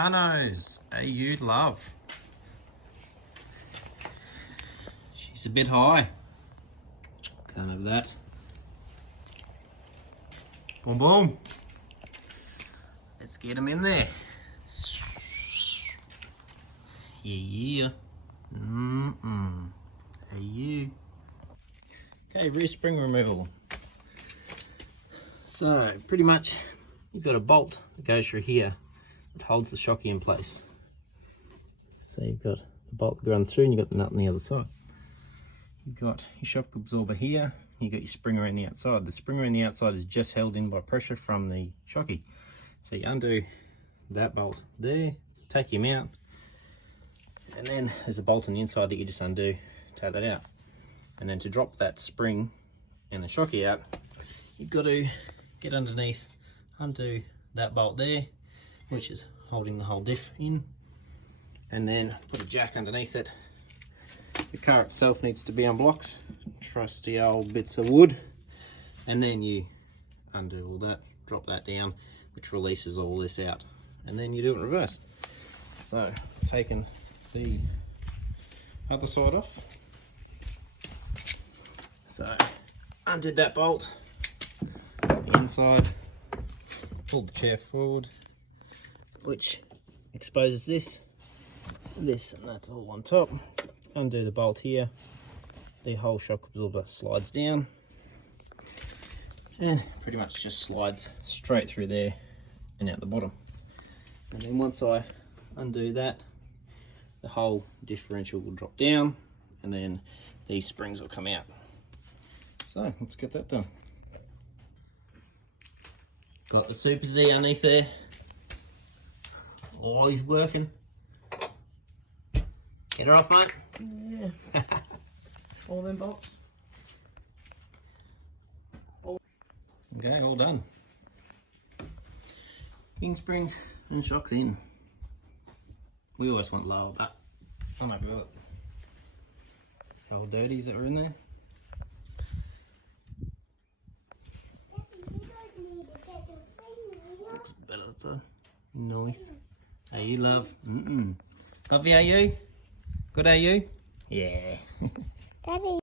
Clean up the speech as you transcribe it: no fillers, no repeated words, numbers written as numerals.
Mexicanos. Hey, you love. She's a bit high. Can't have that. Boom, boom. Let's get them in there. Yeah. Hey, you. Okay, rear spring removal. So, pretty much, you've got a bolt that goes through here that holds the shocky in place. So you've got the bolt going through and you've got the nut on the other side. You've got your shock absorber here, you've got your spring around the outside. The spring around the outside is just held in by pressure from the shocky. So you undo that bolt there, take him out, and then there's a bolt on the inside that you just undo, take that out. And then to drop that spring and the shocky out, you've got to get underneath, undo that bolt there, which is holding the whole diff in, and then put a jack underneath it. The car itself needs to be on blocks, trusty old bits of wood, and then you undo all that, drop that down, which releases all this out, and then you do it in reverse. So, taking the other side off. So, undid that bolt, the inside, pulled the chair forward, which exposes this, and that's all on top. Undo the bolt here, the whole shock absorber slides down, and pretty much just slides straight through there and out the bottom. And then once I undo that, the whole differential will drop down, and then these springs will come out. So let's get that done. Got the Super Z underneath there. Oh, he's working. Get her off, mate. Yeah. All them bolts. Okay, all done. Wing springs and shocks in. We always want lower, but I'm happy with it. All dirties that were in there. Looks better, so nice. Hey, you love. Coffee, are you? Good, are you? Yeah. Daddy.